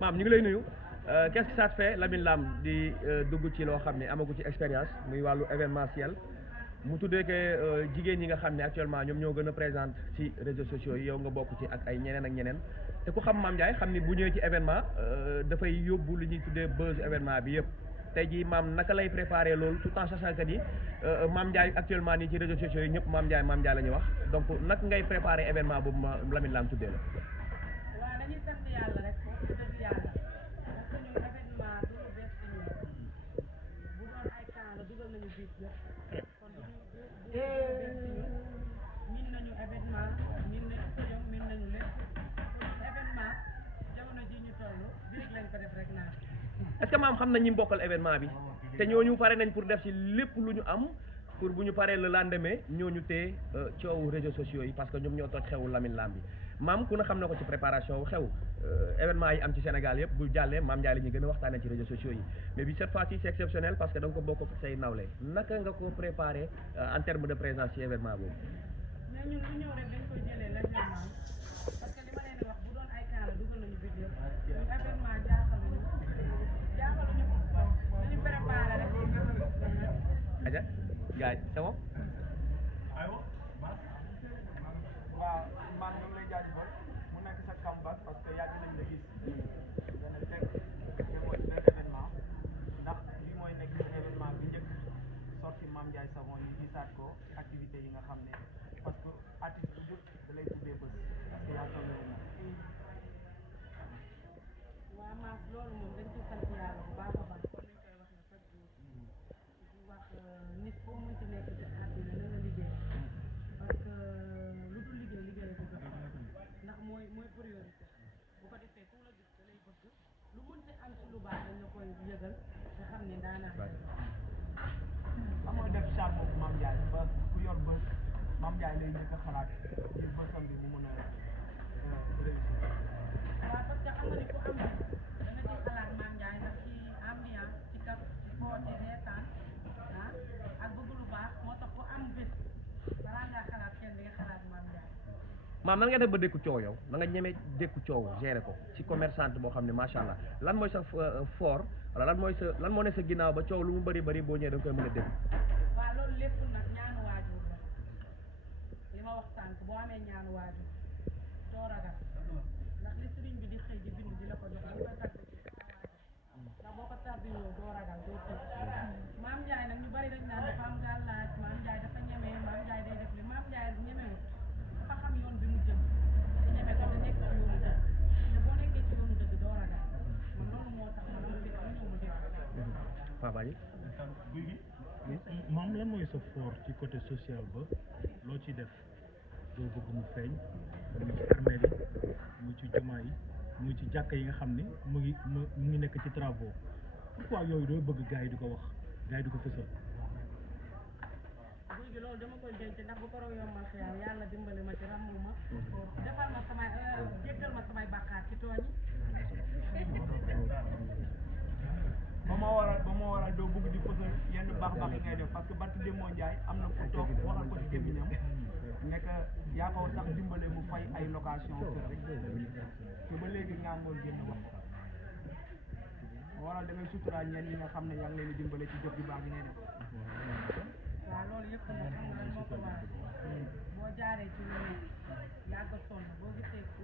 maam ñu ngi lay nuyu qu'est-ce que ça te fait Lamine Lam di dugg ci loo xam ne amagu ci expérience muy wàllu événementiel mu tuddee que jigéen ñi nga xam ne actuellement ñoom ñoo gën a présente ci réseaux sociaux yi yow nga bokk ci ak ay ñeneen ak ñeneen te ku xam Mame Ndiaye xam ni bu ñëwee ci événement dafay yóbbu li ñuy tuddee buzz événement bi yëpp tey jii maam naka lay préparer loolu tout en sachant que ni Mame Ndiaye actuellement nii ci réseaux sociaux yi ñëpp Mame Ndiaye la ñuy wax donc naka ngay préparer événement boobu ma Lamine Lam tuddee la. waaw dañuy sant yàlla rek wax dëgg yàlla parce que ñun événement du lu bees ci ñun bu doon ay camp la dugal nañu biis yëpp kon du bees ci ñun min nañu événement min nañu podium min nañu lépp kon événement jamono ji ñu toll birig lañ ko def rek naa est-ce que maam xam nañ ñi mbokkal événement bi te ñooñu pare nañ pour def ci lépp lu ñu am pour bu ñu paree le lendemain ñooñu tee coowu réseaux sociaux yi parce que ñoom ñoo toj xewu Lamine Lam bi maam ku na xam na ko ci préparation xew événement yi am ci Sénégal yëpp bu jàllee Mame Ndiaye la ñuy gën a waxtaanee ci réseaux sociaux yi mais bi cette fois-ci c'est exceptionnel parce que da nga ko bokk ak say nawle naka nga ko préparer en terme de présence ci événement boobu. mais ñun lu ñëw rek dañ koy jëlee la normal parce que li ma leen di wax bu doon ay camp la dugal nañu biir yëpp ñun événement jaaxaluñu dañu préparé rek aja gars yi c'est bon. waaw man ñu ngi lay jaajëfal mu nekk sa comeback parce que yàgg nañ la gis dana teg te mooy benn événement ndax bi mooy nekk seen événement bi njëkk sorti Mame Ndiaye Savon ñu gisaat ko ci activité yi nga xam ne parce que artiste bu jóg da lay tuddee bés parce que yaa toll moom waa Mass loolu moom dañ ci sant yàlla bu baax a baax comme niñ koy waxee chaque jour di wax nit foo mënti nekk ci àddina na nga liggéey parce que lu dul liggéey liggéey ko gën ndax mooy priorité bu ko defee ku la gis da lay bëgg lu mënti am ci lu baax dañ la koy yëgal te xam ne daanaa xam nga def charme bu Mame Ndiaye ba ku yor bés Mame Ndiaye lay njëkk a xalaat ngir bésam bi mu mën a réussir waaw parce que xam nga ni ku am da nga ciy xalaat Mame Ndiaye ndax ci ambiance ci kaf ci foo ci reetaan ak bëgg lu baax moo tax ku am bés balaa ngaa xalaat kenn di nga xalaat Mame Ndiaye maam nan nga def ba dékku coow yow na nga ñeme dékku coow gérer ko ci commerçante boo xam ne macha allah lan mooy sa fort wala lan moo ne sa ginnaaw ba coow lu mu bëri bëri boo ñëwee da nga koy mën a dégg. waaw loolu lépp nag ñaanu waajur la li ma wax sànq boo amee ñaanu waajur doo ragal ndax li sëriñ bi di xëy di bind di la ko jox da nga koy tàgg ci ndax boo ko tardinoo doo ragal doo tëj Mame Ndiaye nag ñu bari dañ naan dafa am gàllaaj Mame Ndiaye dafa ñeme Mame Ndiaye day def li Mame Ndiaye ñemewut dafa xam yoon bi mu jëm te ñeme ko te nekk ci yoonu dëgg te boo nekkee ci yoonu dëgg doo ragal man loolu moo tax man am fit lu ñëw mu dégg Papa yi maam lan mooy sa fort ci côté social ba loo ci def doo bëgg mu feeñ muy ci armée yi muy ci jumaa yi muy ci jàkka yi nga xam ne mu ngi nekk ci travaux pourquoi yooyu doo bëgg gars yi di ko wax gars yi di ko fësal guy gi loolu dama koy denc ndax bu ko raw yombal xiyaam yàlla dimbali ma ci ràmmu ma defal ma samay jéggal ma samay bàkkaar ci tooñ ba ma waral doo bëgg di fësal yenn baax-baax yi ngay def parce que barki Demba Ndiaye am na ku toog waxal ko ci gémmiñam nekk yaa ko sax dimbale mu fay ay location kër te ba léegi ngaa ngool génn wax ko moo waral da ngay suturaal ñenn ñi nga xam ne yaa ngi leen di dimbale ci jëf yu baax yi ngay def waaw loolu yëpp nag xam nga lan moo ko waral boo jaaree ci lu nekk yàgg a sonn boo gisee ku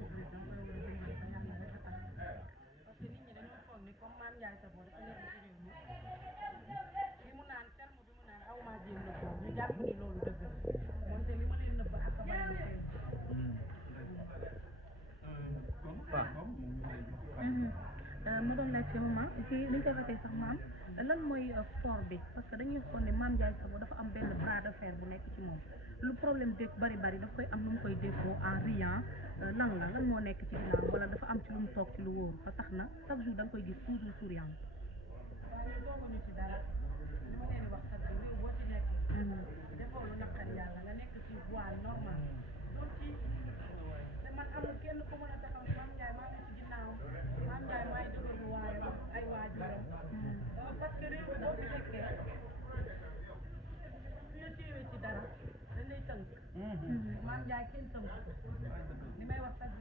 public da nga koy war a dimbale ba yàlla rek a tax parce que nit ñi dañoo foog ni comme Mame Ndiaye Savon dafa nekk ci réew mi li mu naan terme bi mu naan aw maa jéem na ko ñu jàpp ni loolu dëgg la moonte li ma leen nëbb ak a bari lu ma doon laaj ci maman ci li ñu koy waxee sax maam lan mooy fort bi parce que dañuy xool ne Mame Ndiaye Savon dafa am benn bras de fer bu nekk ci moom lu problème dégg bari daf koy am nu mu koy déggoo en riant lan moo nekk ci ginnaaw wala dafa am ci lu mu toog ci lu wóor ba tax na chaque jour da nga koy gis toujours souriant. waaw ñu tooguñu ci dara li ma leen di wax chaque jour boo ci nekkee defoo lu naqari yàlla nga nekk ci voie normale doo ci te man amul kenn ku mën a taxaw ni Mame Ndiaye maa ngi ci ginnaaw Mame Ndiaye maay dëgëru waaye ay waajuram parce que réew mi boo fi nekkee su ñu téewee ci dara dañ lay tënk Mame Ndiaye kenn tënk li may wax sax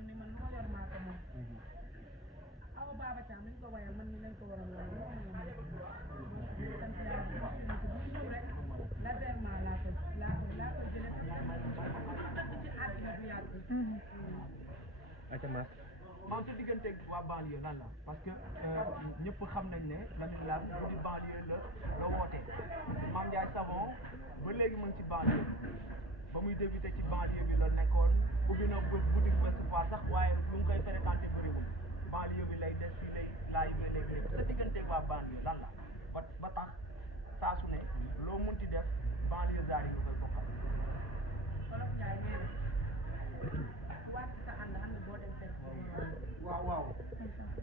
ayca Mass. maam sa digganteeg waa banlieue lan la parce que ñëpp xam nañ ne Lamine Lam guddi banlieue la wootee Mame Ndiaye Savon ba léegi mu ngi ci banlieue ba muy débuté ci banlieue bi la nekkoon ubbi na boutique Ouest Foire sax waaye lu mu koy fréquenté bëriwul banlieue bi lay des fii lay laay léeg-léeg lépp sa digganteeg waa banlieue lan la ba tax saa su ne loo munti def banlieue zaar yi nga koy bokkal. Wolof Njaay nee na wàcc sa ànd boo dem fekk waaw waaw.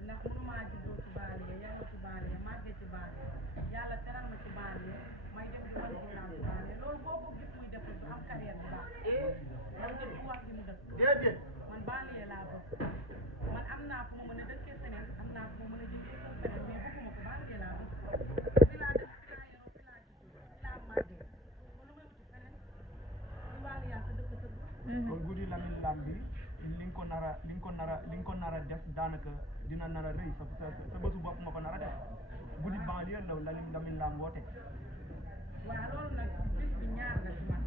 ndax mënumaa juddoo ci banlieue yaroo ci banlieue màggee ci banlieue yàlla teral ma ci banlieue may dem di wan ginnaaw ci banlieue loolu boo ko gis muy def du am carrière bu baax man dem bu wax gi mu dëkk déedéet. man banlieue laa bëgg man am naa fu ma mën a dëkkee feneen am naa fu ma mën a jëndee foofu feneen mais bëgguma ko banlieue laa bëgg fi laa dëkk fi laa yaroo fi laa juddoo fi laa màggee kon lu may wuti feneen lu banlieue yaa sa dëkk tëgg kon guddi Lamine Lam bi li nga ko nar a def daanaka dina nar a rëy sa bésu bopp nga ko nar a def guddi banlieue la Lamine Lam woote. waaw loolu nag bis bi ñaar la ci man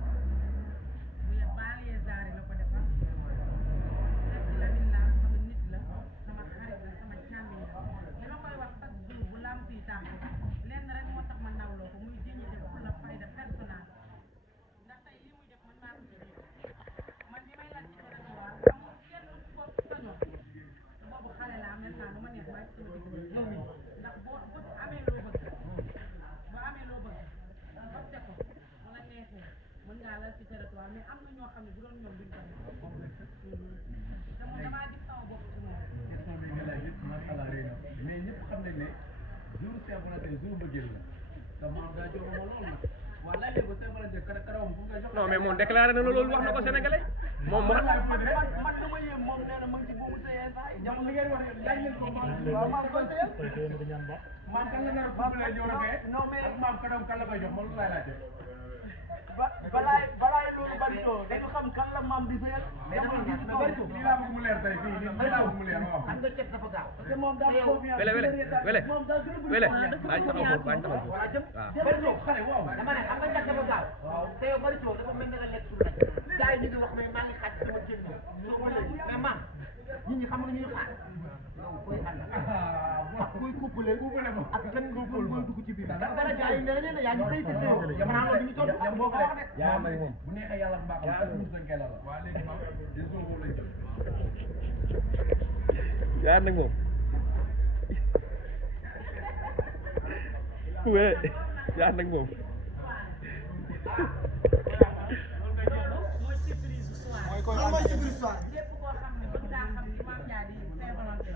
muy banlieue zaari la ko defal def ci Lamine Lam sama nit la sama xarit la sama càmmiñ la li ma koy wax chaque jour bu lamp yi tàkk lenn rek moo tax ma nawloo ko muy dignité fulla fayda personnel ndax tey li muy def man maa ko ci man bi may laaj ci territoire amul kenn ku ko sañoon boobu xale la am naa lu ma neex maa ci sama digg yow mi ndax boo amee loo bëgg opté ko bu la neexee mën ngaa la ci territoire mais am na ñoo xam ne bu doon ñoom duñ ko def te moom damaa gis sama bopp ci moom question bi nga laaj yëpp macha allah rëy na mais ñëpp xam nañ ne jour Saint-Valentin jour bëggeel la te maam daa jox ma lool nag waa laaj leen ko Saint-Valentin karawam fu nga jox non mais moom déclaré na loolu wax na ko sénégalais moom man lu ma yéem moom nee na mu ngi ci buumu sëyee saa yi jamono li ngeen wax laaj leen ko waaw maa koy sëyal maam kan la nar a couplé ñëw rek non mais ak maam karawam kan la koy jox moom lu laay laajte balaay loolu Barito dañu xam kan la maam di sëyal jamono ji na Barito lii laa bëgg mu leer tey fii lii laa bëgg mu leer ma wax xam nga cet dafa gaaw parce que moom daa confiance wele moom daa gën a bëri bañ taxaw foofu bañ taxaw foofu waaw jëm waaw Barito xale waaw dama ne xam nga cet dafa gaaw te yow Barito dafa mel ne nga lekk suñu laaj gars yi ñu ngi wax mais maa ngi xaaj sama jën mais maam nit ñi xam nga ñuy xaar yow koy ànd ak koy couplé ak kenn nga koy dugg ci biir dara gars yi ne ne yaa ngi xëy te yow jamono loolu ñu toll am boo ko wax de yaa nag moom bu neexee yàlla mbaaxam sax ñu dañ koy la waa léegi maam des jours boobu lañ jël yaa nag moom wee yaa nag moom mooy surprise soir lépp koo xam ne bëgg ngaa xam ni Mame Ndiaye di Saint-Valentin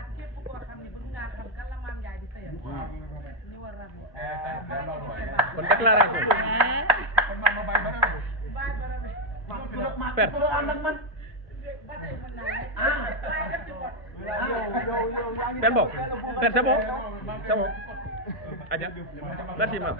ak képp koo xam ne bëgg ngaa xam kan la Mame Ndiaye di sëyal ni war rab kon déclaration per ànd ak man ba tey mën naa nekk waaye def ci bot per bon per c'est bon c'est bon aja merci maam